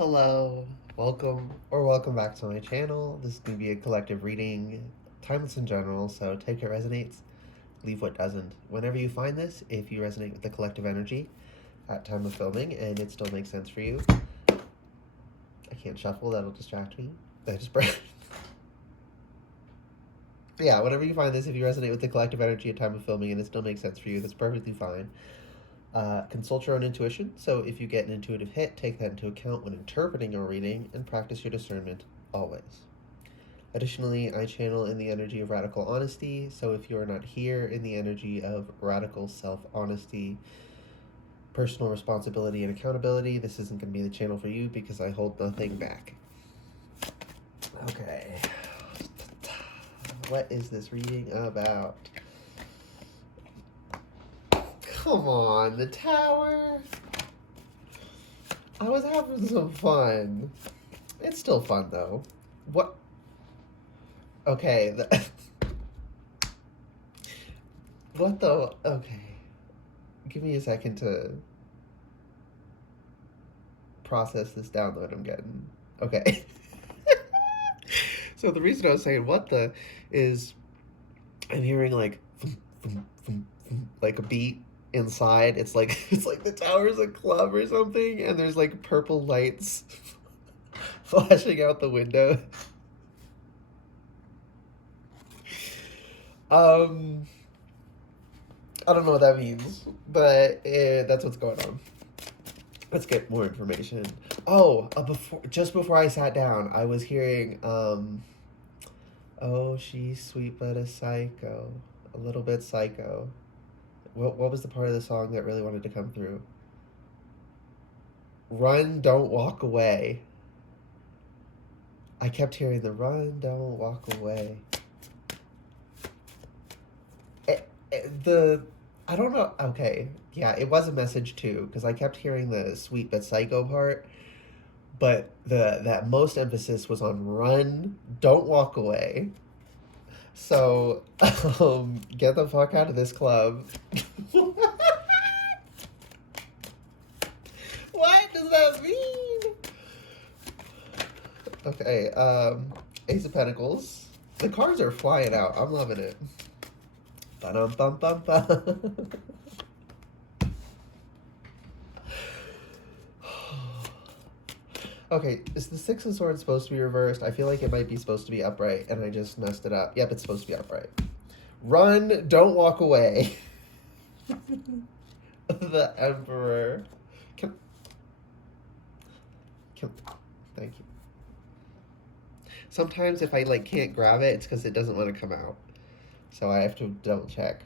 Hello, welcome back to my channel. This is going to be a collective reading, timeless in general, so take what resonates, leave what doesn't. Whenever you find this, if you resonate with the collective energy at time of filming and it still makes sense for you, I can't shuffle, that'll distract me. I just yeah, whenever you find this, if you resonate with the collective energy at time of filming and it still makes sense for you, that's perfectly fine. Consult your own intuition, so if you get an intuitive hit, take that into account when interpreting your reading and practice your discernment always. Additionally, I channel in the energy of radical honesty, so if you are not here in the energy of radical self-honesty, personal responsibility, and accountability, this isn't going to be the channel for you because I hold nothing back. Okay. What is this reading about? Come on, the tower. I was having some fun. It's still fun, though. What? Okay. What the? Okay. Give me a second to process this download I'm getting. Okay. So the reason I was saying what the is I'm hearing like like a beat inside. It's like the tower's a club or something, and there's like purple lights flashing out the window. I don't know what that means, but that's what's going on. Let's get more information. Oh, just before I sat down, I was hearing, oh, she's sweet but a psycho, a little bit psycho. What was the part of the song that really wanted to come through? Run, don't walk away. I kept hearing the run, don't walk away. I don't know. Okay, yeah, it was a message too because I kept hearing the sweet but psycho part, but that most emphasis was on run, don't walk away. So, get the fuck out of this club. What does that mean? Okay, Ace of Pentacles. The cards are flying out. I'm loving it. Ba-dum-bum-bum-bum. Okay, is the Six of Swords supposed to be reversed? I feel like it might be supposed to be upright, and I just messed it up. Yep, it's supposed to be upright. Run, don't walk away. The Emperor. Thank you. Sometimes if I like can't grab it, it's because it doesn't want to come out. So I have to double check.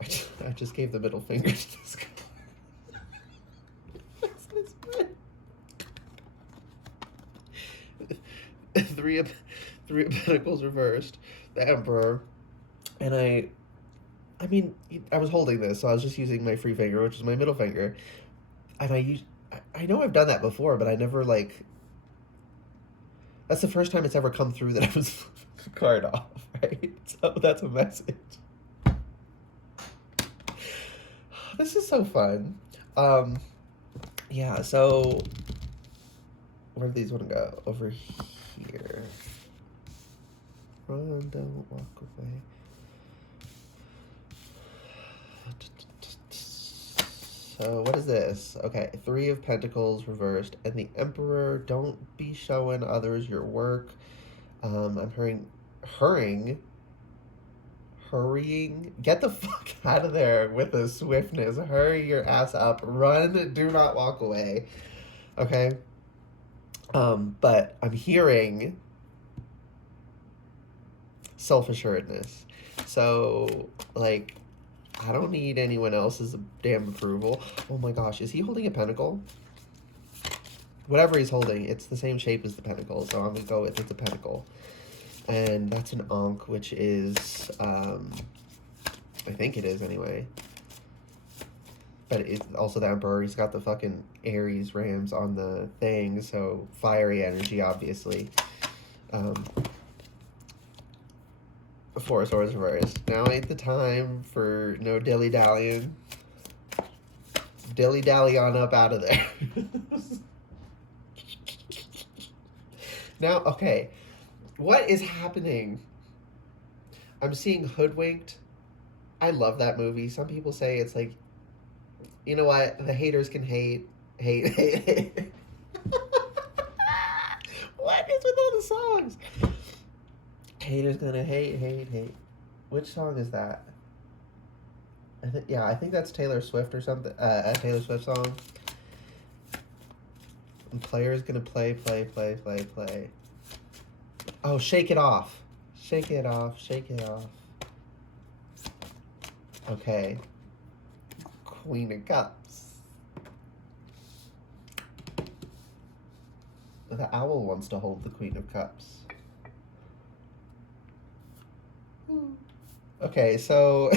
I just gave the middle finger to this guy. Three of Pentacles reversed, the Emperor, and I mean, I was holding this, so I was just using my free finger, which is my middle finger, and I know I've done that before, but I never like. That's the first time it's ever come through that I was card off, right? So that's a message. This is so fun. Yeah. So where do these want to go? Over here. Run, don't walk away. So what is this? Okay, Three of Pentacles reversed, and the Emperor. Don't be showing others your work. I'm hurrying. Get the fuck out of there with the swiftness. Hurry your ass up. Run. Do not walk away. Okay. But I'm hearing self-assuredness. So like, I don't need anyone else's damn approval. Oh my gosh, is he holding a pentacle? Whatever he's holding, it's the same shape as the pentacle, so I'm gonna go with it's a pentacle. And that's an Ankh, which is, I think it is anyway. But it's also the Emperor. He's got the fucking Aries rams on the thing, so fiery energy, obviously. Four of Swords reversed. Now ain't the time for no dilly-dallying. dilly dally on up out of there. Now, okay, what is happening? I'm seeing Hoodwinked. I love that movie. Some people say it's like, you know what? The haters can hate, hate. What is with all the songs? Haters gonna hate, hate, hate. Which song is that? I think that's Taylor Swift or something. A Taylor Swift song. And player's gonna play, play, play, play, play. Oh, shake it off. Shake it off, shake it off. Okay. Queen of Cups. The owl wants to hold the Queen of Cups. Okay, so...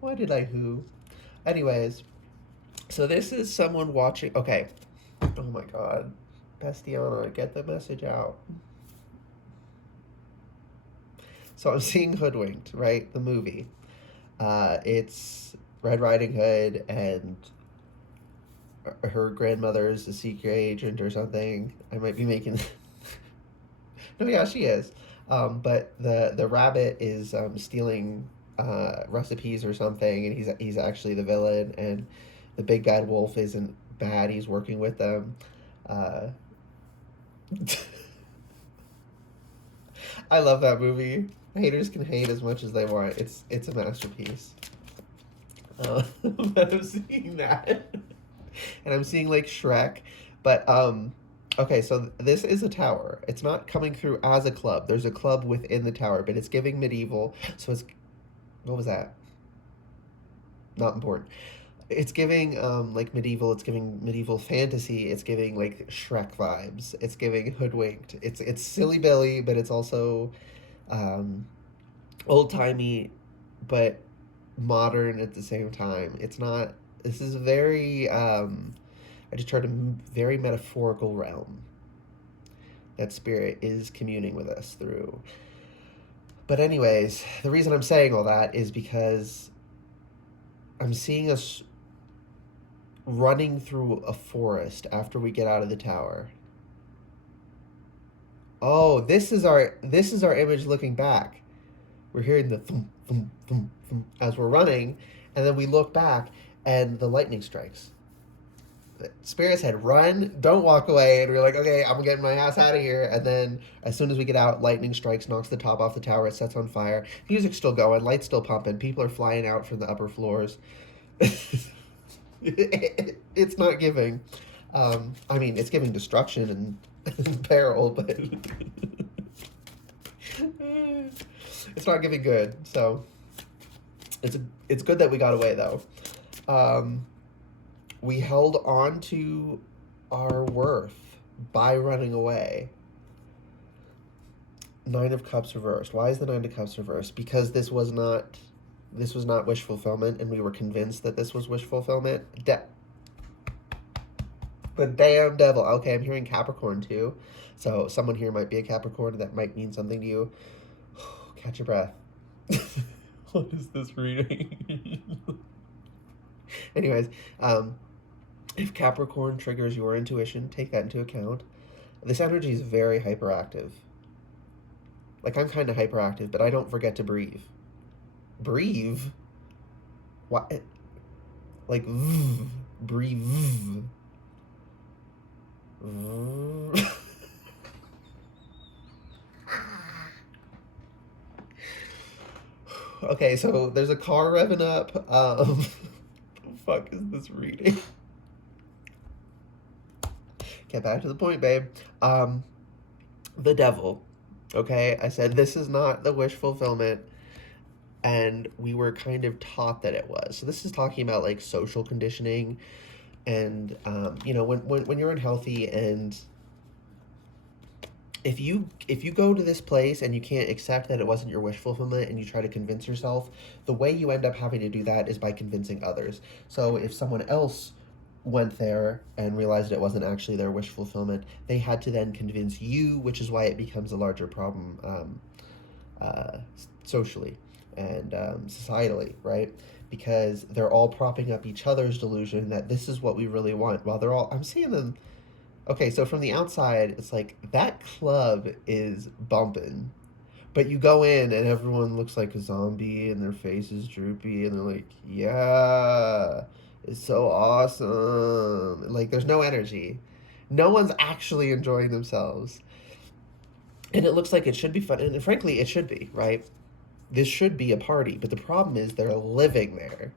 Why did I who? Anyways, so this is someone watching... Okay. Oh my god. Bastiana, get the message out. So I'm seeing Hoodwinked, right? The movie. It's Red Riding Hood and her grandmother is a secret agent or something. I might be making... No, yeah, she is. But the rabbit is stealing recipes or something, and he's actually the villain, and the big bad wolf isn't bad. He's working with them. I love that movie. Haters can hate as much as they want. It's a masterpiece. But I'm seeing that, and I'm seeing like Shrek, but okay, so this is a tower. It's not coming through as a club. There's a club within the tower, but it's giving medieval. So it's, what was that? Not important. It's giving like medieval. It's giving medieval fantasy. It's giving like Shrek vibes. It's giving Hoodwinked. It's Silly Billy, but it's also old timey, but modern at the same time. It's not. This is very. I just tried a very metaphorical realm that spirit is communing with us through. But anyways, the reason I'm saying all that is because I'm seeing us running through a forest after we get out of the tower. Oh, this is our image looking back. We're hearing the thump, thump, thump, thump as we're running, and then we look back and the lightning strikes. Spirit said, run, don't walk away. And we're like, okay, I'm getting my ass out of here. And then as soon as we get out, lightning strikes, knocks the top off the tower, it sets on fire. Music's still going, lights still pumping. People are flying out from the upper floors. It's not giving. I mean, it's giving destruction and peril, but it's not giving good. So it's good that we got away, though. We held on to our worth by running away. Nine of Cups reversed. Why is the Nine of Cups reversed? Because this was not wish fulfillment, and we were convinced that this was wish fulfillment. The damn devil. Okay, I'm hearing Capricorn too. So someone here might be a Capricorn. That might mean something to you. Catch your breath. What is this reading? Anyways, if Capricorn triggers your intuition, take that into account. This energy is very hyperactive. Like, I'm kind of hyperactive, but I don't forget to breathe. Breathe? What? Like, breathe. Okay, so there's a car revving up. What the fuck is this reading? Get back to the point, babe. The devil. Okay, I said this is not the wish fulfillment, and we were kind of taught that it was. So this is talking about like social conditioning, and you know, when you're unhealthy, and if you go to this place and you can't accept that it wasn't your wish fulfillment, and you try to convince yourself, the way you end up having to do that is by convincing others. So if someone else went there and realized it wasn't actually their wish fulfillment, they had to then convince you, which is why it becomes a larger problem socially. and societally, right? Because they're all propping up each other's delusion that this is what we really want. While they're all, I'm seeing them. Okay, so from the outside, it's like that club is bumping, but you go in and everyone looks like a zombie and their face is droopy and they're like, yeah, it's so awesome. Like there's no energy. No one's actually enjoying themselves. And it looks like it should be fun. And frankly, it should be, right? This should be a party. But the problem is they're living there.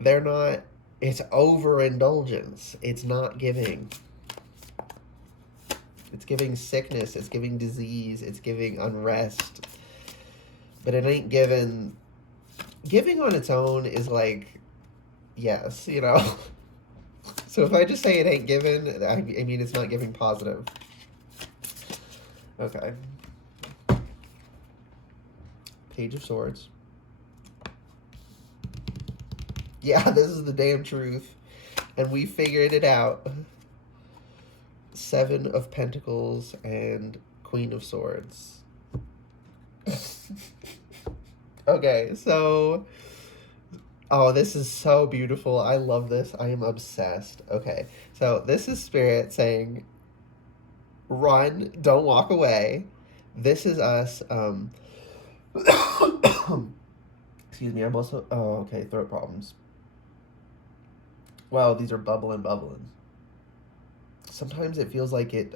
They're not, it's overindulgence. It's not giving. It's giving sickness. It's giving disease. It's giving unrest. But it ain't giving. Giving on its own is like, yes, you know. So if I just say it ain't given, I mean it's not giving positive. Okay. Page of Swords. Yeah, this is the damn truth. And we figured it out. Seven of Pentacles and Queen of Swords. Okay, so... Oh, this is so beautiful. I love this. I am obsessed. Okay, so this is Spirit saying, run, don't walk away. This is us. Excuse me, I'm also... Oh, okay, throat problems. Wow, these are bubbling. Sometimes it feels like it,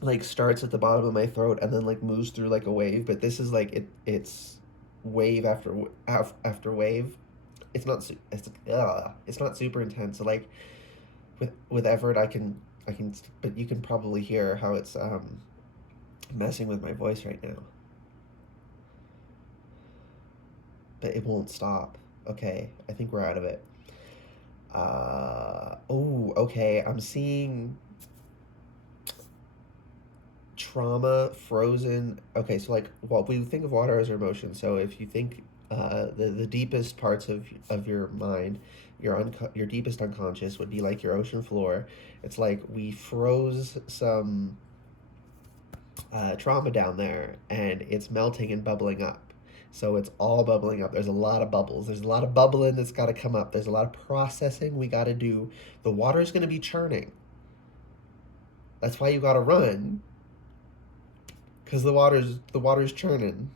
like starts at the bottom of my throat and then like moves through like a wave, but this is like it's wave after wave. It's not it's not super intense. So like with effort I can but you can probably hear how it's messing with my voice right now. But it won't stop. Okay, I think we're out of it. Oh, okay, I'm seeing trauma, frozen. Okay, so like, well, we think of water as our emotion. So if you think the deepest parts of your mind, your deepest unconscious would be like your ocean floor. It's like we froze some trauma down there, and it's melting and bubbling up. So it's all bubbling up. There's a lot of bubbles. There's a lot of bubbling that's got to come up. There's a lot of processing we got to do. The water's going to be churning. That's why you got to run. Because the water's churning.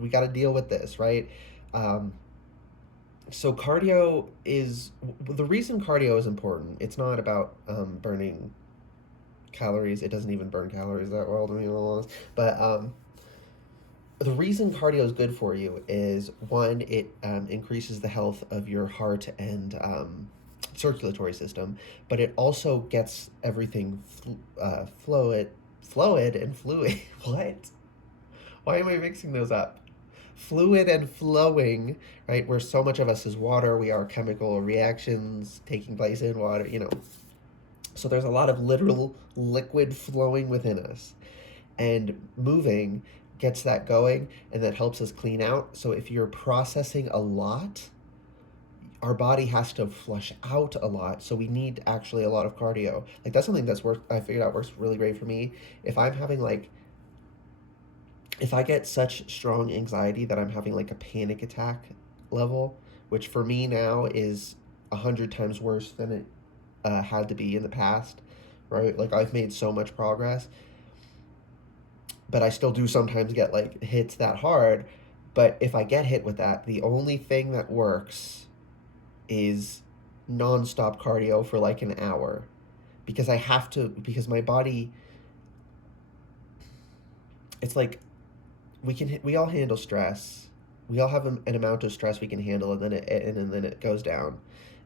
We got to deal with this, right? So cardio is the reason cardio is important. It's not about burning calories. It doesn't even burn calories that well, to be honest. But the reason cardio is good for you is, one, it increases the health of your heart and circulatory system, but it also gets everything fluid and fluid. What? Why am I mixing those up? Fluid and flowing, right? Where so much of us is water. We are chemical reactions taking place in water, you know. So there's a lot of literal liquid flowing within us. And moving gets that going, and that helps us clean out. So if you're processing a lot, our body has to flush out a lot. So we need actually a lot of cardio. Like that's something that's I figured out works really great for me. If I'm having like, if I get such strong anxiety that I'm having like a panic attack level, which for me now is 100 times worse than it had to be in the past, right? Like I've made so much progress, but I still do sometimes get like hits that hard. But if I get hit with that, the only thing that works is nonstop cardio for like an hour, because I have to, because my body, it's like we all handle stress. We all have an amount of stress we can handle, and then it goes down,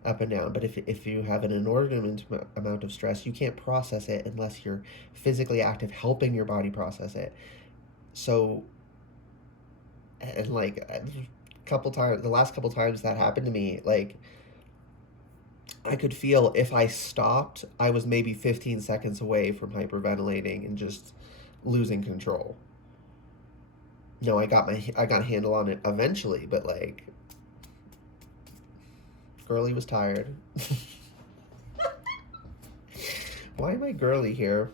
up and down. But if you have an inordinate amount of stress, you can't process it unless you're physically active, helping your body process it. So, and like the last couple times that happened to me, like I could feel if I stopped, I was maybe 15 seconds away from hyperventilating and just losing control. No, I got a handle on it eventually, but like, girly was tired. Why am I girly here?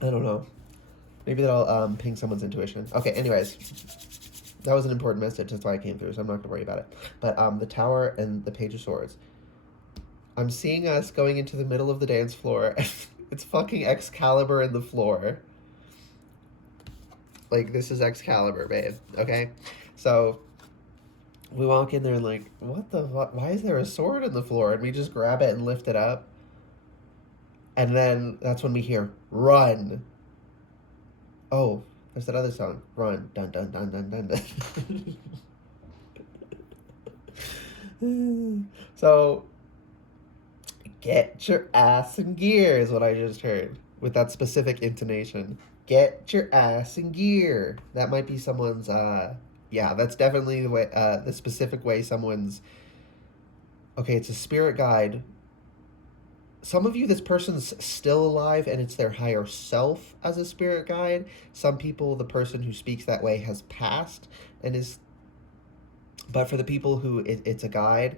I don't know. Maybe that'll ping someone's intuition. Okay, anyways. That was an important message. That's why I came through, so I'm not going to worry about it. But the Tower and the Page of Swords. I'm seeing us going into the middle of the dance floor. It's fucking Excalibur in the floor. Like, this is Excalibur, babe. Okay? So, we walk in there and like, what the fuck? Why is there a sword in the floor? And we just grab it and lift it up. And then that's when we hear, run. Oh, there's that other song. Run. Dun, dun, dun, dun, dun, dun. So, get your ass in gear is what I just heard with that specific intonation. Get your ass in gear. That might be someone's, yeah, that's definitely the way, the specific way someone's, okay, it's a spirit guide. Some of you, this person's still alive and it's their higher self as a spirit guide. Some people, the person who speaks that way has passed and is, but for the people who it's a guide,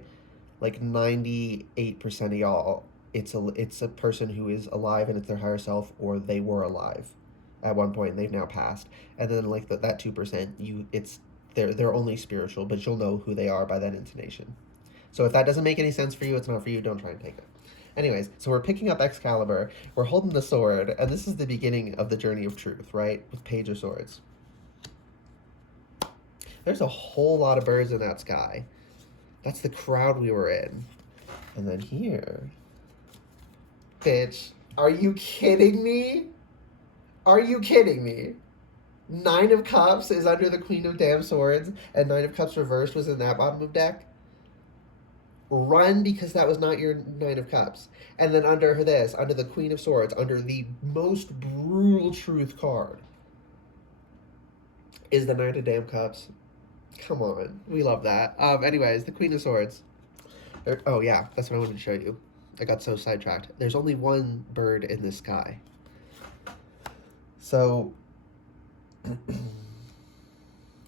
like 98% of y'all, it's a person who is alive and it's their higher self, or they were alive at one point and they've now passed. And then like that 2%, they're only spiritual, but you'll know who they are by that intonation. So if that doesn't make any sense for you, it's not for you. Don't try and take it. Anyways, so we're picking up Excalibur, we're holding the sword, and this is the beginning of the journey of truth, right? With Page of Swords. There's a whole lot of birds in that sky. That's the crowd we were in. And then here. Bitch, are you kidding me? Are you kidding me? 9 of Cups is under the Queen of Damn Swords, and 9 of Cups reversed was in that bottom of deck. Run, because that was not your 9 of Cups. And then under this, under the Queen of Swords, under the most brutal truth card, is the 9 of Damn Cups. Come on. We love that. Anyways, the Queen of Swords. Oh, yeah. That's what I wanted to show you. I got so sidetracked. There's only one bird in the sky. So,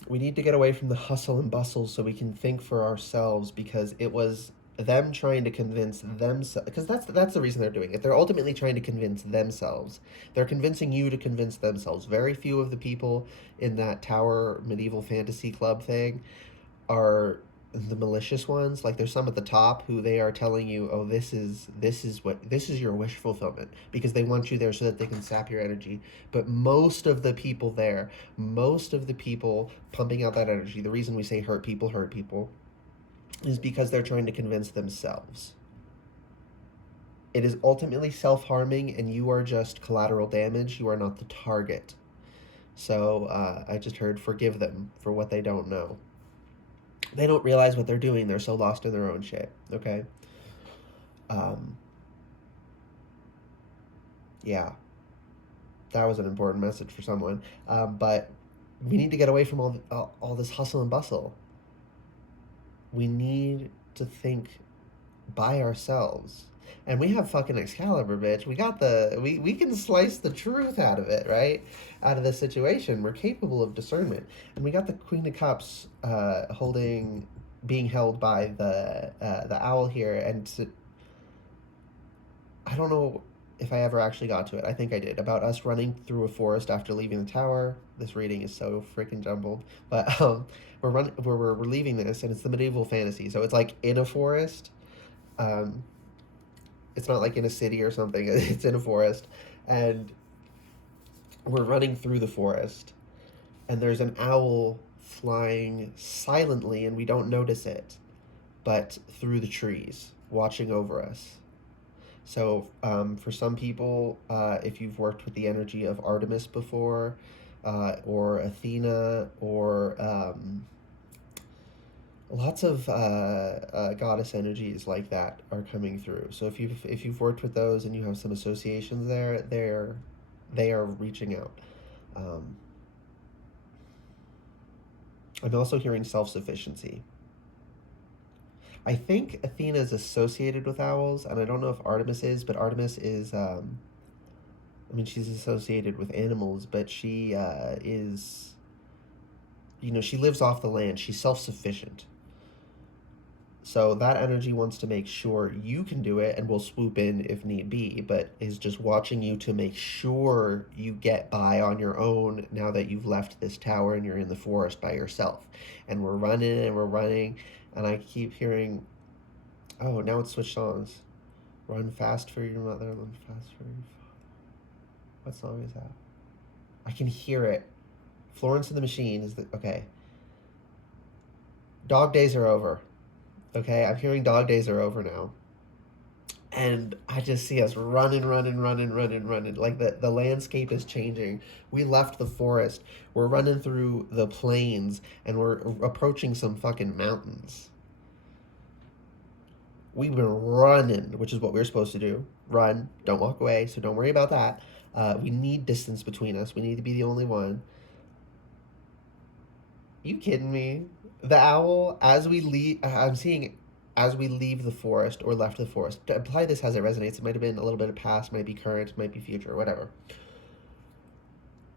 we need to get away from the hustle and bustle so we can think for ourselves, because it was them trying to convince themselves, because that's the reason they're doing it. They're ultimately trying to convince themselves. They're convincing you to convince themselves. Very few of the people in that Tower medieval fantasy club thing are the malicious ones. Like, there's some at the top who they are telling you, oh, this is your wish fulfillment, because they want you there so that they can sap your energy. But most of the people there, most of the people pumping out that energy, the reason we say hurt people is because they're trying to convince themselves. It is ultimately self-harming, and you are just collateral damage. You are not the target. So I just heard, forgive them for what they don't know. They don't realize what they're doing. They're so lost in their own shit, okay? Yeah. That was an important message for someone. But we need to get away from all this hustle and bustle. We need to think by ourselves. And we have fucking Excalibur, bitch. We got we can slice the truth out of it, right? Out of this situation. We're capable of discernment. And we got the Queen of Cups being held by the owl here. And I don't know if I ever actually got to it. I think I did. About us running through a forest after leaving the tower. This reading is so freaking jumbled. But we're leaving this, and it's the medieval fantasy. So it's like in a forest. It's not like in a city or something. It's in a forest. And we're running through the forest. And there's an owl flying silently, and we don't notice it. But through the trees, watching over us. So for some people, if you've worked with the energy of Artemis before, or Athena, or lots of goddess energies like that are coming through. So if you've worked with those and you have some associations there, they are reaching out. I'm also hearing self-sufficiency. I think Athena is associated with owls, and I don't know if Artemis is, but Artemis is, I mean, she's associated with animals, but she she lives off the land. She's self-sufficient. So that energy wants to make sure you can do it and will swoop in if need be, but is just watching you to make sure you get by on your own now that you've left this tower and you're in the forest by yourself. And we're running and we're running, and I keep hearing, oh, now it's switched songs. Run fast for your mother, run fast for your father. What song is that? I can hear it. Florence and the Machine is the, okay. Dog days are over. Okay, I'm hearing dog days are over now. And I just see us running. Like the landscape is changing. We left the forest. We're running through the plains and we're approaching some fucking mountains. We've been running, which is what we're supposed to do. Run, don't walk away, so don't worry about that. We need distance between us. We need to be the only one. You kidding me? The owl, as we leave, I'm seeing as we leave the forest or left the forest. To apply this as it resonates, it might have been a little bit of past, might be current, might be future, whatever.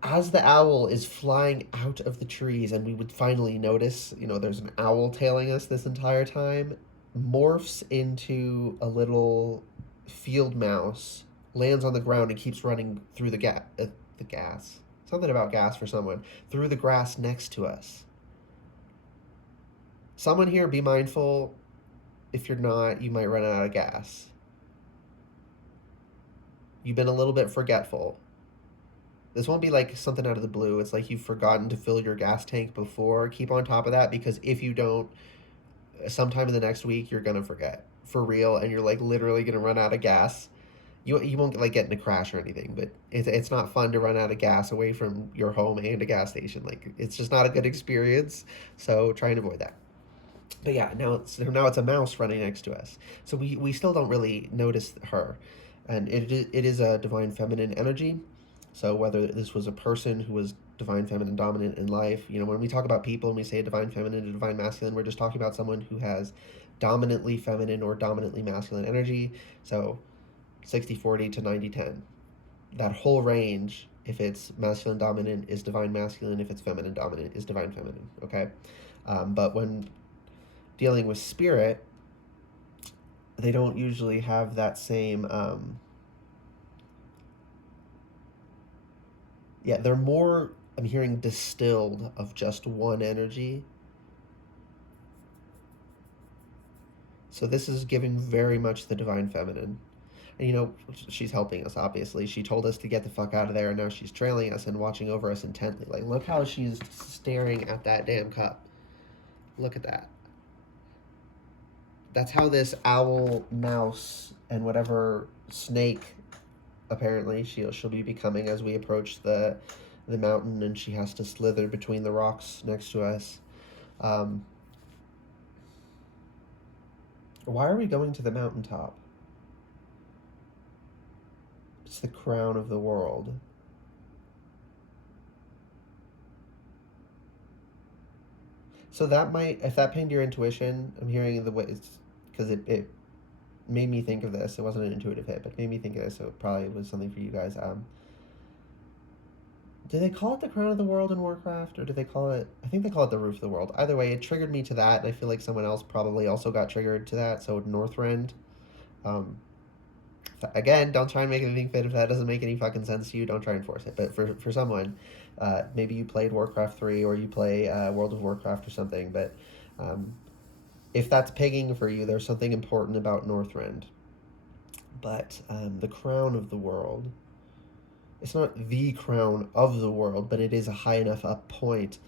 As the owl is flying out of the trees, and we would finally notice, there's an owl tailing us this entire time, morphs into a little field mouse, lands on the ground, and keeps running through the gas. Something about gas for someone. Through the grass next to us. Someone here, be mindful. If you're not, you might run out of gas. You've been a little bit forgetful. This won't be like something out of the blue. It's like you've forgotten to fill your gas tank before. Keep on top of that, because if you don't, sometime in the next week, you're going to forget. For real, and you're like literally going to run out of gas. You won't like get in a crash or anything, but it's not fun to run out of gas away from your home and a gas station. Like, it's just not a good experience, so try and avoid that. But yeah, now it's a mouse running next to us. So we still don't really notice her. And it is a divine feminine energy. So whether this was a person who was divine feminine dominant in life, when we talk about people and we say divine feminine and divine masculine, we're just talking about someone who has dominantly feminine or dominantly masculine energy. So 60-40 to 90-10. That whole range, if it's masculine dominant, is divine masculine. If it's feminine dominant, is divine feminine. Okay? But when dealing with spirit, they don't usually have that same they're more, I'm hearing, distilled of just one energy. So this is giving very much the divine feminine. And she's helping us, obviously. She told us to get the fuck out of there, and now she's trailing us and watching over us intently. Like, look how she's staring at that damn cup. Look at that. That's how this owl, mouse, and whatever snake, apparently, she'll be becoming as we approach the mountain, and she has to slither between the rocks next to us. Why are we going to the mountaintop? It's the crown of the world. So that might, if that pinged your intuition, I'm hearing the way it's, because it made me think of this. It wasn't an intuitive hit, but it made me think of this, so it probably was something for you guys. Do they call it the crown of the world in Warcraft, or do they call it, I think they call it the roof of the world. Either way, it triggered me to that, and I feel like someone else probably also got triggered to that, so Northrend. Again, don't try and make anything fit. If that doesn't make any fucking sense to you, don't try and force it. But for someone, maybe you played Warcraft 3 or you play World of Warcraft or something, but if that's pegging for you, there's something important about Northrend. But the crown of the world, it's not the crown of the world, but it is a high enough up point.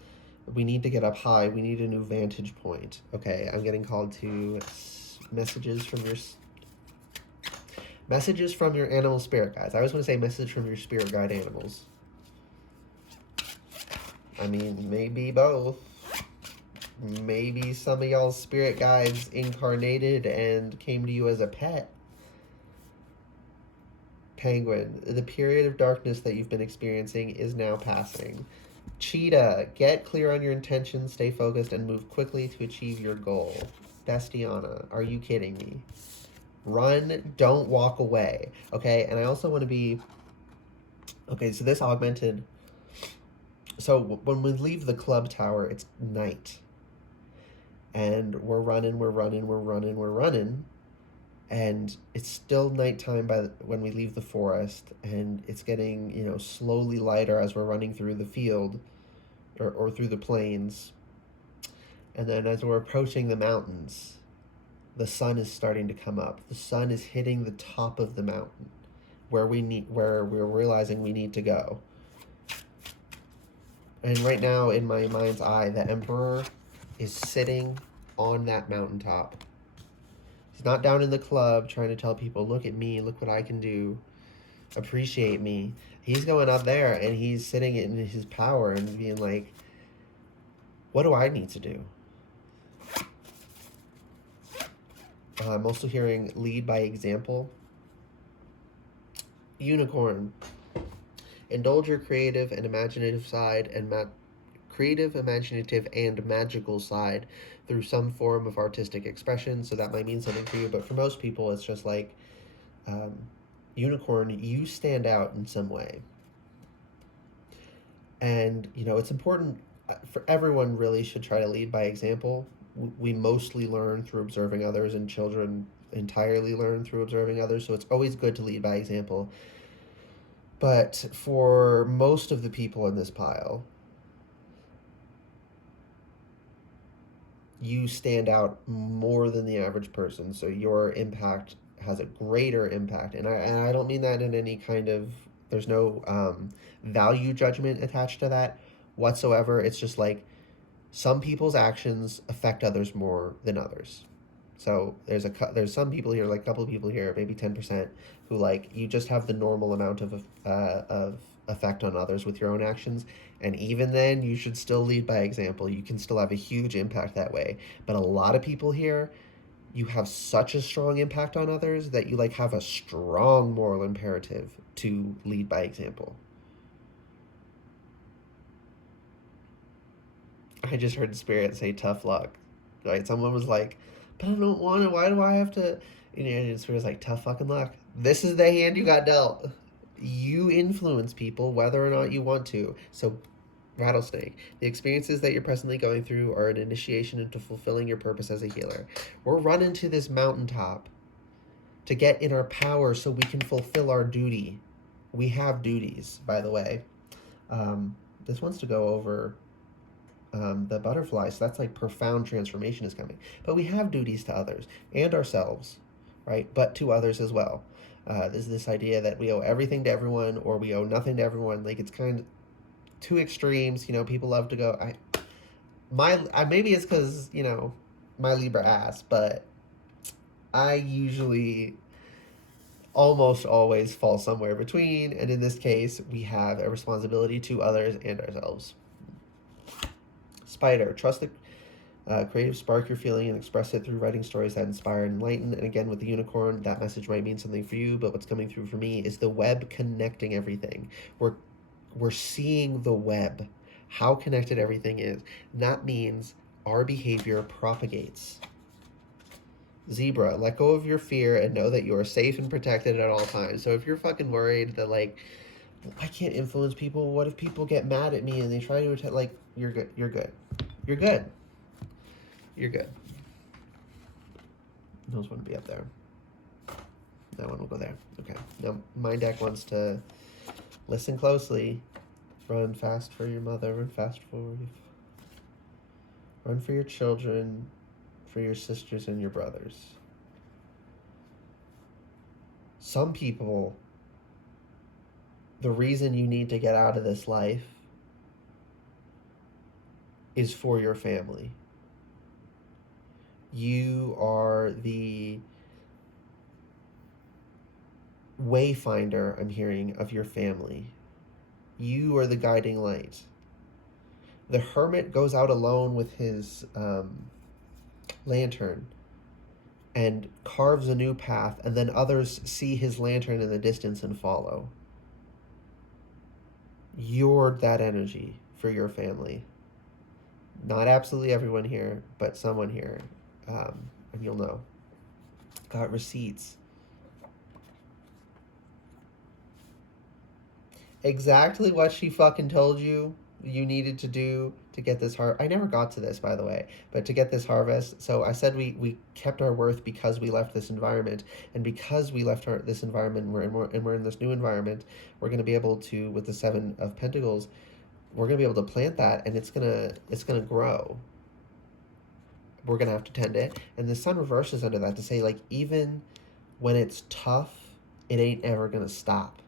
We need to get up high. We need a new vantage point. Okay, I'm getting called to messages from your animal spirit guides. I always want to say message from your spirit guide animals. I mean, maybe both. Maybe some of y'all's spirit guides incarnated and came to you as a pet. Penguin, the period of darkness that you've been experiencing is now passing. Cheetah, get clear on your intentions, stay focused, and move quickly to achieve your goal. Destiana, are you kidding me? Run, don't walk away. Okay, and I also want to be... Okay, so this augmented... So when we leave the club tower, it's night. And we're running, we're running, we're running, we're running. And it's still nighttime when we leave the forest, and it's getting, slowly lighter as we're running through the field, or through the plains. And then as we're approaching the mountains, the sun is starting to come up. The sun is hitting the top of the mountain where we're realizing we need to go. And right now, in my mind's eye, the Emperor is sitting on that mountaintop. He's not down in the club trying to tell people, look at me, look what I can do, appreciate me. He's going up there and he's sitting in his power and being like, what do I need to do? I'm also hearing lead by example. Unicorn. Indulge your creative and imaginative side and creative, imaginative, and magical side through some form of artistic expression. So that might mean something for you, but for most people, it's just like, unicorn, you stand out in some way. And, it's important for everyone really should try to lead by example. We mostly learn through observing others, and children entirely learn through observing others. So it's always good to lead by example. But for most of the people in this pile, you stand out more than the average person. So your impact has a greater impact. And I don't mean that in any kind of, there's no value judgment attached to that whatsoever. It's just like some people's actions affect others more than others. So there's some people here, like a couple of people here, maybe 10%, who like you just have the normal amount of effect on others with your own actions, and even then you should still lead by example. You can still have a huge impact that way. But a lot of people here, you have such a strong impact on others that you like have a strong moral imperative to lead by example. I just heard Spirit say tough luck. Right? Someone was like, but I don't want to. Why do I have to? And Spirit's like, tough fucking luck. This is the hand you got dealt. You influence people whether or not you want to. So, Rattlesnake, the experiences that you're presently going through are an initiation into fulfilling your purpose as a healer. We're running to this mountaintop to get in our power so we can fulfill our duty. We have duties, by the way. This wants to go over the butterfly, so that's like profound transformation is coming. But we have duties to others and ourselves, right? But to others as well. There's this idea that we owe everything to everyone or we owe nothing to everyone. Like it's kind of two extremes. People love to go. Maybe it's because my Libra ass, but I usually almost always fall somewhere between. And in this case, we have a responsibility to others and ourselves. Spider, trust the creative spark you're feeling and express it through writing stories that inspire and enlighten. And again, with the unicorn, that message might mean something for you, but what's coming through for me is the web connecting everything. We're seeing the web, how connected everything is. And that means our behavior propagates. Zebra, let go of your fear and know that you are safe and protected at all times. So if you're fucking worried that like, I can't influence people, what if people get mad at me and they try to attack, like, you're good. You're good. You're good. You're good. Those wouldn't be up there. That one will go there. Okay. Now, Mind Deck wants to listen closely. Run fast for your mother. Run fast for your... Run for your children, for your sisters and your brothers. Some people, the reason you need to get out of this life is for your family. You are the wayfinder, I'm hearing, of your family. You are the guiding light. The hermit goes out alone with his lantern and carves a new path, and then others see his lantern in the distance and follow. You're that energy for your family. Not absolutely everyone here, but someone here. And you'll know. Got receipts. Exactly what she fucking told you you needed to do to get this I never got to this, by the way, but to get this harvest. So I said we kept our worth because we left this environment, and because we left this environment, we're in this new environment. We're going to be able to, with the Seven of Pentacles, we're going to be able to plant that, and it's gonna grow. We're going to have to tend it, and the Sun reverses under that to say, like, even when it's tough, it ain't ever going to stop,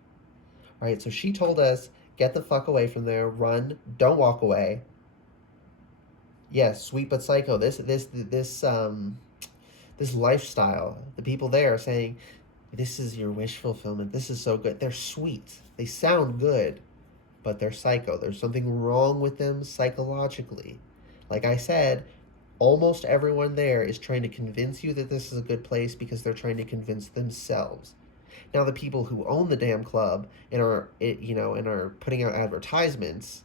right? So she told us, get the fuck away from there, run, don't walk away. Yes, sweet but psycho. This lifestyle, the people there are saying, this is your wish fulfillment. This is so good. They're sweet. They sound good, but they're psycho. There's something wrong with them psychologically. Like I said, almost everyone there is trying to convince you that this is a good place because they're trying to convince themselves. Now, the people who own the damn club and are putting out advertisements,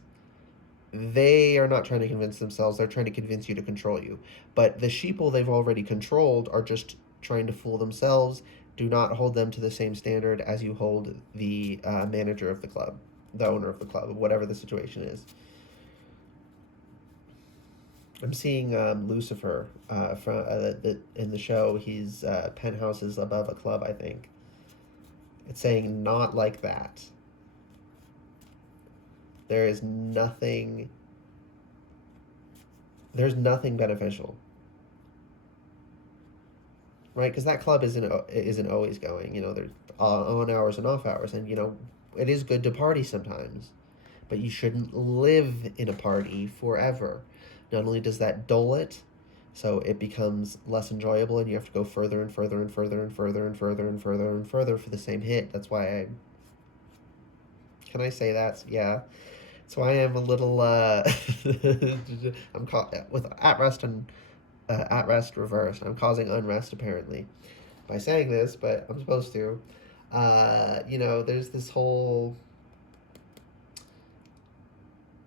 they are not trying to convince themselves. They're trying to convince you to control you. But the sheeple they've already controlled are just trying to fool themselves. Do not hold them to the same standard as you hold the manager of the club, the owner of the club, whatever the situation is. I'm seeing Lucifer from in the show. His penthouse is above a club, I think. It's saying not like that. There's nothing beneficial, right? Because that club isn't always going. There's on hours and off hours, and it is good to party sometimes, but you shouldn't live in a party forever. Not only does that dull it, so it becomes less enjoyable, and you have to go further and further and further and further and further and further and further for the same hit. That's why can I say that? Yeah. So I am a little I'm caught with at rest and at rest reverse. I'm causing unrest apparently by saying this, but I'm supposed to. There's this whole.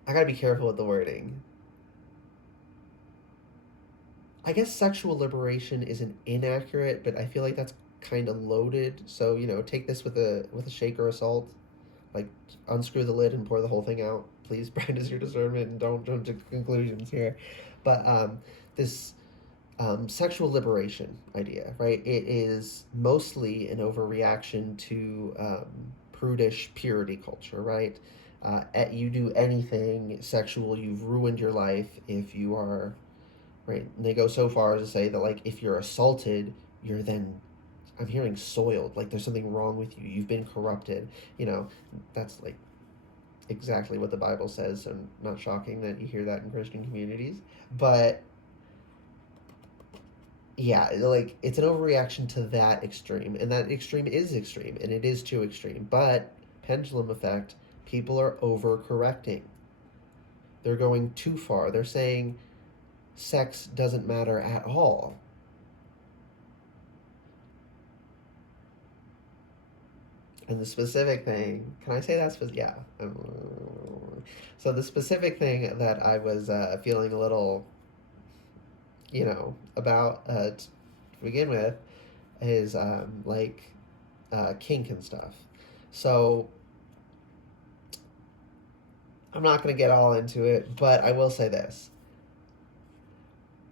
I gotta be careful with the wording. I guess sexual liberation isn't inaccurate, but I feel like that's kind of loaded. So take this with a shake or a salt. Like, unscrew the lid and pour the whole thing out. Please practice your discernment and don't jump to conclusions here. But this sexual liberation idea, right? It is mostly an overreaction to prudish purity culture, right? You do anything sexual, you've ruined your life if you are, right? And they go so far as to say that, like, if you're assaulted, you're then, I'm hearing, soiled. Like, there's something wrong with you. You've been corrupted. That's like exactly what the Bible says. So not shocking that you hear that in Christian communities. But yeah, like, it's an overreaction to that extreme, and that extreme is extreme, and it is too extreme. But pendulum effect, people are overcorrecting. They're going too far. They're saying sex doesn't matter at all. And the specific thing, can I say that? Yeah. So the specific thing that I was feeling a little, about to begin with is kink and stuff. So I'm not going to get all into it, but I will say this.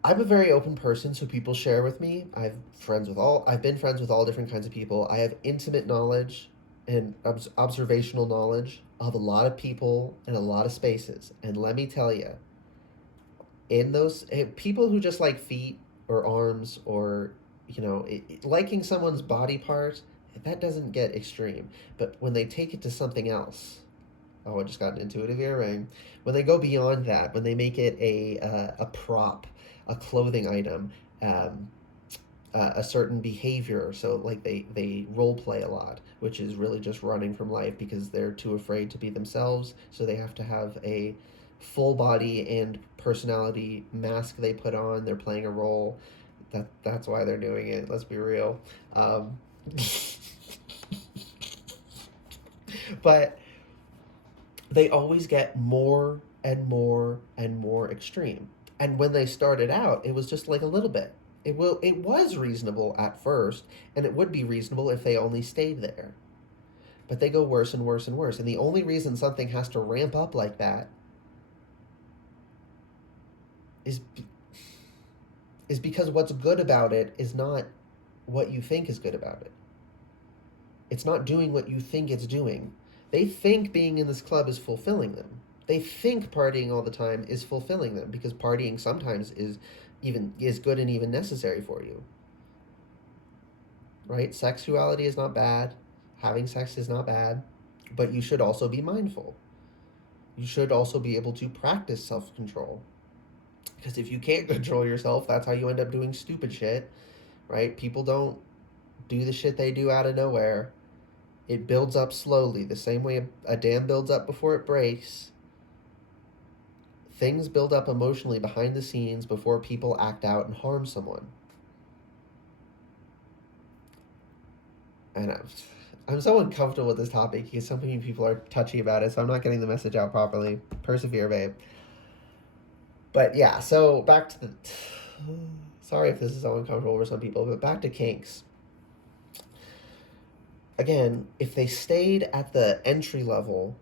I'm a very open person, so people share with me. I've been friends with all different kinds of people. I have intimate knowledge and observational knowledge of a lot of people in a lot of spaces. And let me tell you, in those people who just like feet or arms or liking someone's body part, that doesn't get extreme. But when they take it to something else, I just got an intuitive earring. When they go beyond that, when they make it a prop, a clothing item, a certain behavior. So like they role play a lot, which is really just running from life because they're too afraid to be themselves. So they have to have a full body and personality mask they put on. They're playing a role. That's why they're doing it. Let's be real. But they always get more and more and more extreme. And when they started out, it was just like a little bit. It was reasonable at first, and it would be reasonable if they only stayed there. But they go worse and worse and worse. And the only reason something has to ramp up like that is because what's good about it is not what you think is good about it. It's not doing what you think it's doing. They think being in this club is fulfilling them. They think partying all the time is fulfilling them because partying sometimes is good and even necessary for you. Right? Sexuality is not bad. Having sex is not bad, but you should also be mindful. You should also be able to practice self-control. Because if you can't control yourself, that's how you end up doing stupid shit, right? People don't do the shit they do out of nowhere. It builds up slowly, the same way a dam builds up before it breaks. Things build up emotionally behind the scenes before people act out and harm someone. And I'm so uncomfortable with this topic because so many people are touchy about it, so I'm not getting the message out properly. Persevere, babe. But yeah, so back to the... Sorry if this is so uncomfortable for some people, but back to kinks. Again, if they stayed at the entry level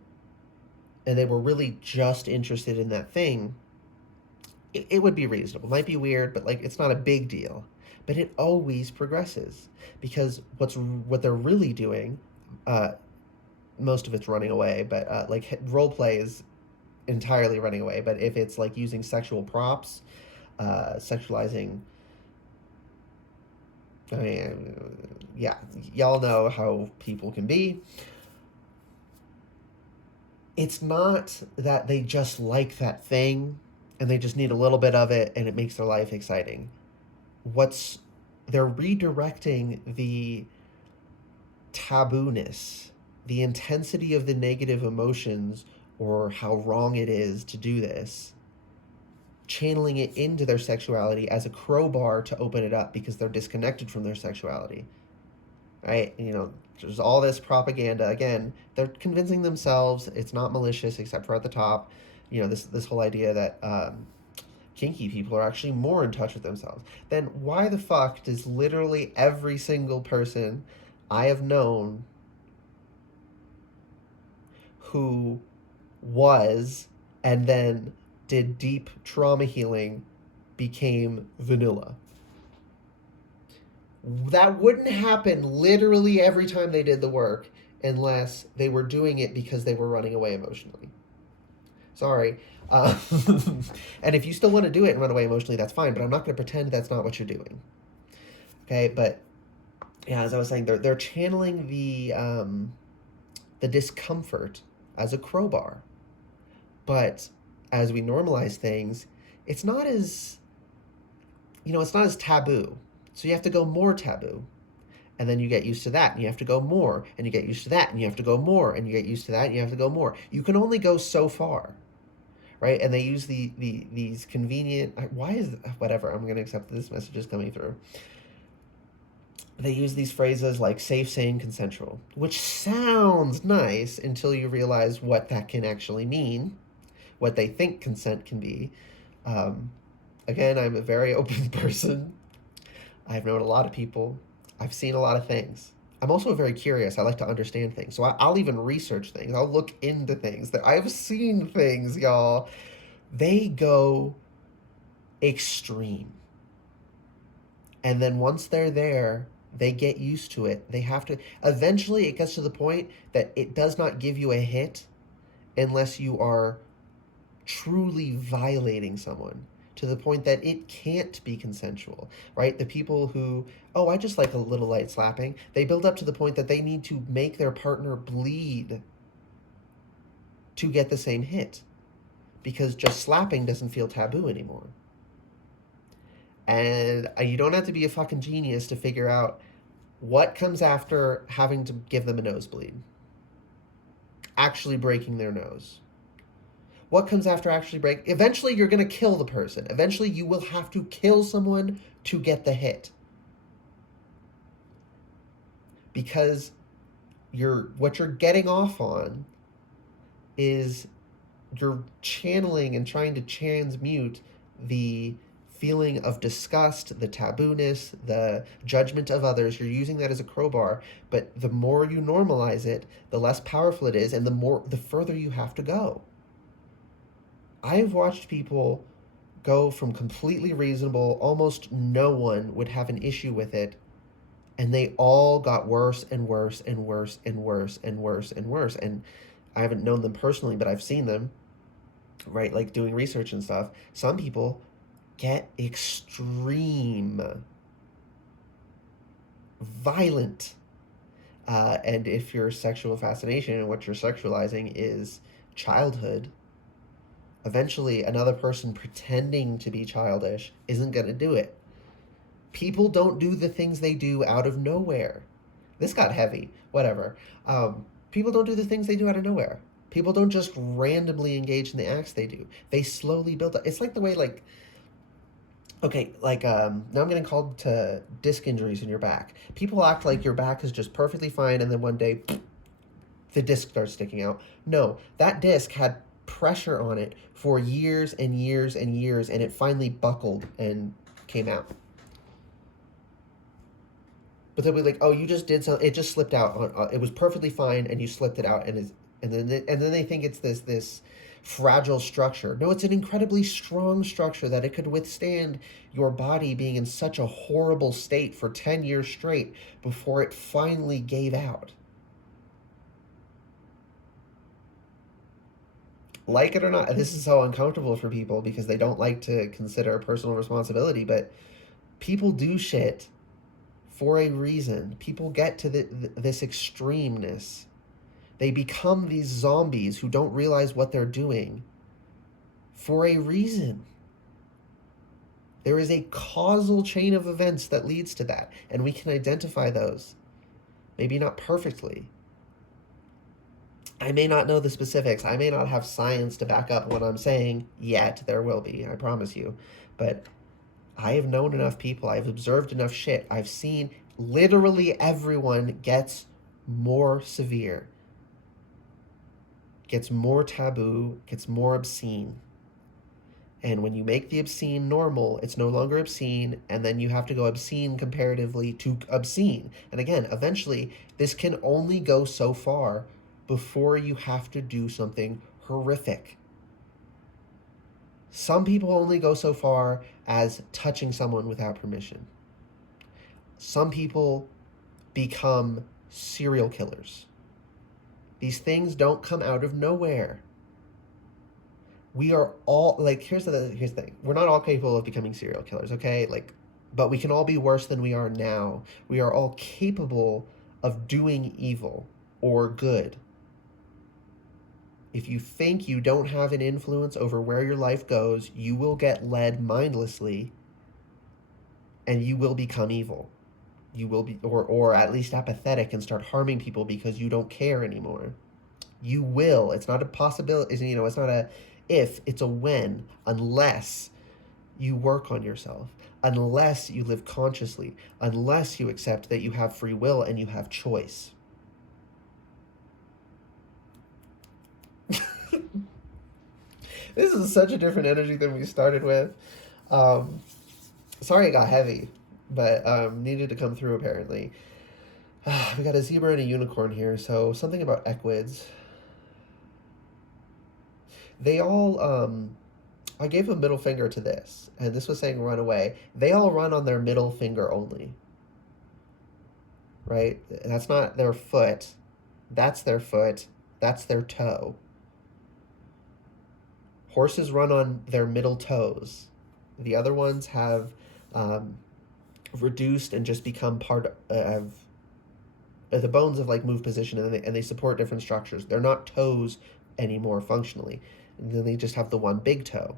and they were really just interested in that thing, it would be reasonable. It might be weird, but like it's not a big deal. But it always progresses because what they're really doing, most of it's running away, but like role play is entirely running away. But if it's like using sexual props, sexualizing, I mean, yeah, y'all know how people can be. It's not that they just like that thing and they just need a little bit of it and it makes their life exciting. They're redirecting the tabooness, the intensity of the negative emotions or how wrong it is to do this, channeling it into their sexuality as a crowbar to open it up because they're disconnected from their sexuality. Right? You know, there's all this propaganda. Again, they're convincing themselves it's not malicious except for at the top. You know, this whole idea that kinky people are actually more in touch with themselves. Then why the fuck does literally every single person I have known who was and then did deep trauma healing became vanilla? That wouldn't happen literally every time they did the work unless they were doing it because they were running away emotionally. Sorry. And if you still want to do it and run away emotionally, that's fine, but I'm not going to pretend that's not what you're doing. Okay, but yeah, as I was saying, they're channeling the discomfort as a crowbar. But as we normalize things, it's not as taboo. So you have to go more taboo. And then you get used to that, and you have to go more, and you get used to that, and you have to go more, and you get used to that, and you have to go more. You can only go so far, right? And they use these convenient... Why is... Whatever, I'm going to accept that this message is coming through. They use these phrases like safe, sane, consensual, which sounds nice until you realize what that can actually mean, what they think consent can be. Again, I'm a very open person. I've known a lot of people. I've seen a lot of things. I'm also very curious. I like to understand things. So I'll even research things. I'll look into things. I've seen things, y'all. They go extreme. And then once they're there, they get used to it. They have to... Eventually, it gets to the point that it does not give you a hit unless you are truly violating someone, to the point that it can't be consensual, right? The people who, I just like a little light slapping, they build up to the point that they need to make their partner bleed to get the same hit, because just slapping doesn't feel taboo anymore. And you don't have to be a fucking genius to figure out what comes after having to give them a nosebleed. Actually breaking their nose. What comes after actually break? Eventually, you're going to kill the person. Eventually, you will have to kill someone to get the hit. Because what you're getting off on is you're channeling and trying to transmute the feeling of disgust, the tabooness, the judgment of others. You're using that as a crowbar, but the more you normalize it, the less powerful it is, and the further you have to go. I have watched people go from completely reasonable, almost no one would have an issue with it, and they all got worse and worse and worse and worse and worse and worse. And I haven't known them personally, but I've seen them, right? Like doing research and stuff. Some people get extreme, violent. And if your sexual fascination and what you're sexualizing is childhood, eventually another person pretending to be childish isn't going to do it. People don't do the things they do out of nowhere. This got heavy. Whatever. People don't do the things they do out of nowhere. People don't just randomly engage in the acts they do. They slowly build up. It's like the way, like, okay, like, now I'm getting called to disc injuries in your back. People act like your back is just perfectly fine, and then one day, the disc starts sticking out. No, that disc had pressure on it for years and years and years, and it finally buckled and came out. But they'll be like, "Oh, you just did something. It just slipped out. It was perfectly fine, and you slipped it out." And then they think it's this fragile structure. No, it's an incredibly strong structure that it could withstand your body being in such a horrible state for 10 years straight before it finally gave out. Like it or not, this is so uncomfortable for people because they don't like to consider personal responsibility, but people do shit for a reason. People get to this extremeness. They become these zombies who don't realize what they're doing for a reason. There is a causal chain of events that leads to that, and we can identify those. Maybe not perfectly. I may not know the specifics. I may not have science to back up what I'm saying yet. There will be, I promise you. But I have known enough people. I've observed enough shit. I've seen literally everyone gets more severe, gets more taboo, gets more obscene. And when you make the obscene normal, it's no longer obscene, and then you have to go obscene comparatively to obscene. And again, eventually, this can only go so far before you have to do something horrific. Some people only go so far as touching someone without permission. Some people become serial killers. These things don't come out of nowhere. We are all, like, here's the thing. We're not all capable of becoming serial killers, okay? Like, but we can all be worse than we are now. We are all capable of doing evil or good. If you think you don't have an influence over where your life goes, you will get led mindlessly and you will become evil. You will be, or at least apathetic and start harming people because you don't care anymore. You will. It's not a possibility, it's not a if, it's a when, unless you work on yourself, unless you live consciously, unless you accept that you have free will and you have choice. This is such a different energy than we started with. Sorry it got heavy, but needed to come through apparently. We got a zebra and a unicorn here, so something about equids. They all, I gave a middle finger to this, and this was saying run away. They all run on their middle finger only. Right? That's not their foot. That's their foot. That's their toe. Horses run on their middle toes. The other ones have reduced and just become part of the bones of like move position, and they support different structures. They're not toes anymore functionally. And then they just have the one big toe,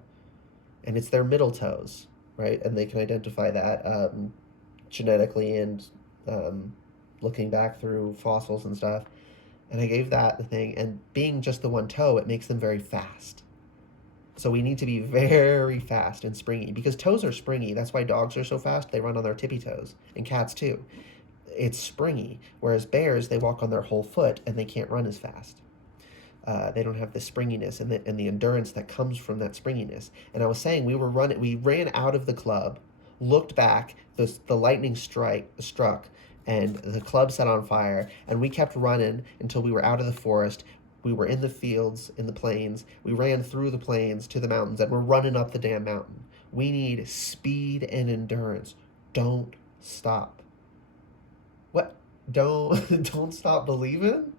and it's their middle toes, right? And they can identify that genetically and looking back through fossils and stuff. And I gave that the thing, and being just the one toe, it makes them very fast. So we need to be very fast and springy, because toes are springy. That's why dogs are so fast. They run on their tippy toes, and cats too. It's springy, whereas bears, they walk on their whole foot and they can't run as fast. They don't have the springiness and the endurance that comes from that springiness. And I was saying we ran out of the club, looked back, the lightning struck, and the club set on fire, and we kept running until we were out of the forest. We were in the fields, in the plains. We ran through the plains to the mountains, and we're running up the damn mountain. We need speed and endurance. Don't stop. What? Don't stop believing?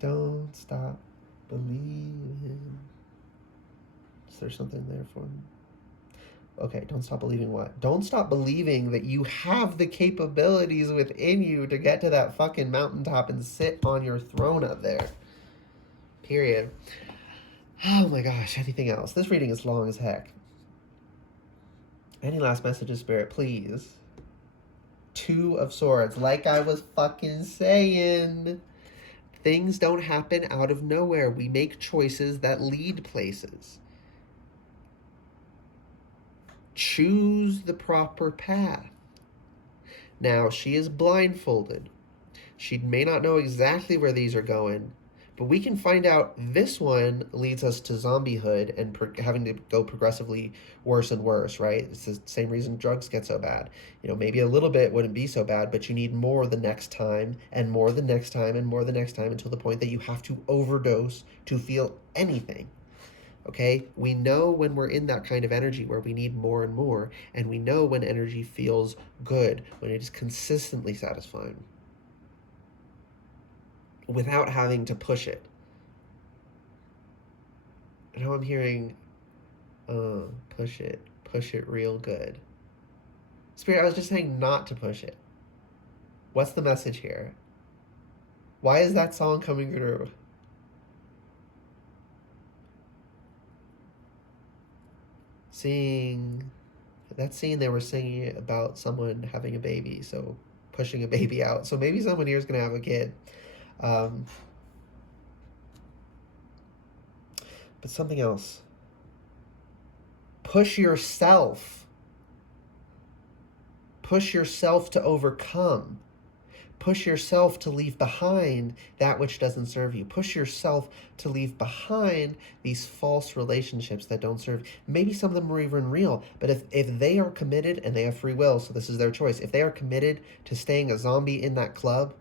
Don't stop believing. Is there something there for me? Okay, don't stop believing what? Don't stop believing that you have the capabilities within you to get to that fucking mountaintop and sit on your throne up there. Period. Oh my gosh, anything else? This reading is long as heck. Any last messages, Spirit, please? Two of Swords. Like I was fucking saying, things don't happen out of nowhere. We make choices that lead places. Choose the proper path. Now, she is blindfolded. She may not know exactly where these are going, but we can find out this one leads us to zombiehood and having to go progressively worse and worse, right? It's the same reason drugs get so bad. You know, maybe a little bit wouldn't be so bad, but you need more the next time and more the next time and more the next time until the point that you have to overdose to feel anything. Okay, we know when we're in that kind of energy where we need more and more, and we know when energy feels good, when it is consistently satisfying, without having to push it. And now I'm hearing, push it real good. Spirit, I was just saying not to push it. What's the message here? Why is that song coming through? That scene they were singing about someone having a baby, so pushing a baby out. So maybe someone here is going to have a kid. But something else. Push yourself. Push yourself to overcome. Push yourself to leave behind that which doesn't serve you. Push yourself to leave behind these false relationships that don't serve. Maybe some of them are even real, but if they are committed and they have free will, so this is their choice, if they are committed to staying a zombie in that club,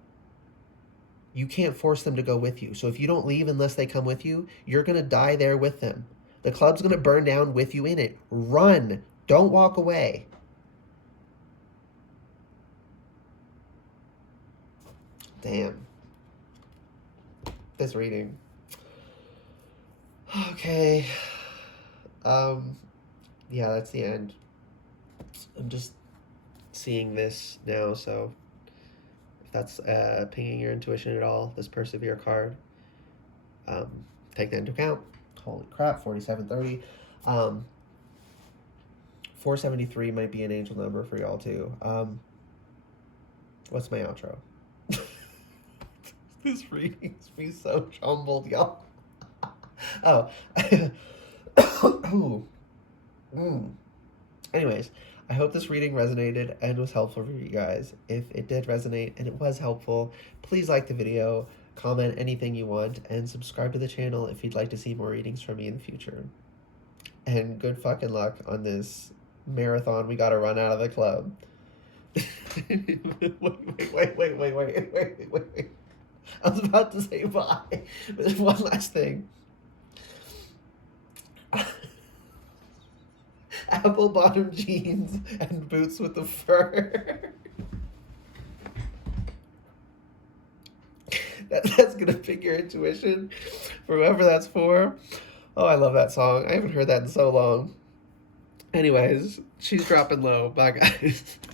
you can't force them to go with you. So if you don't leave unless they come with you, you're going to die there with them. The club's going to burn down with you in it. Run. Don't walk away. Damn. This reading. Okay. Yeah, that's the end. I'm just seeing this now, so if that's pinging your intuition at all, this Persevere card, take that into account. Holy crap, 4730. 473 might be an angel number for y'all too. What's my outro? This reading's me so jumbled, y'all. Oh. Anyways, I hope this reading resonated and was helpful for you guys. If it did resonate and it was helpful, please like the video, comment anything you want, and subscribe to the channel if you'd like to see more readings from me in the future. And good fucking luck on this marathon we gotta run out of the club. Wait. I was about to say bye, but there's one last thing. Apple bottom jeans and boots with the fur. That's gonna pick your intuition for whoever that's for. Oh, I love that song. I haven't heard that in so long. Anyways, she's dropping low. Bye, guys.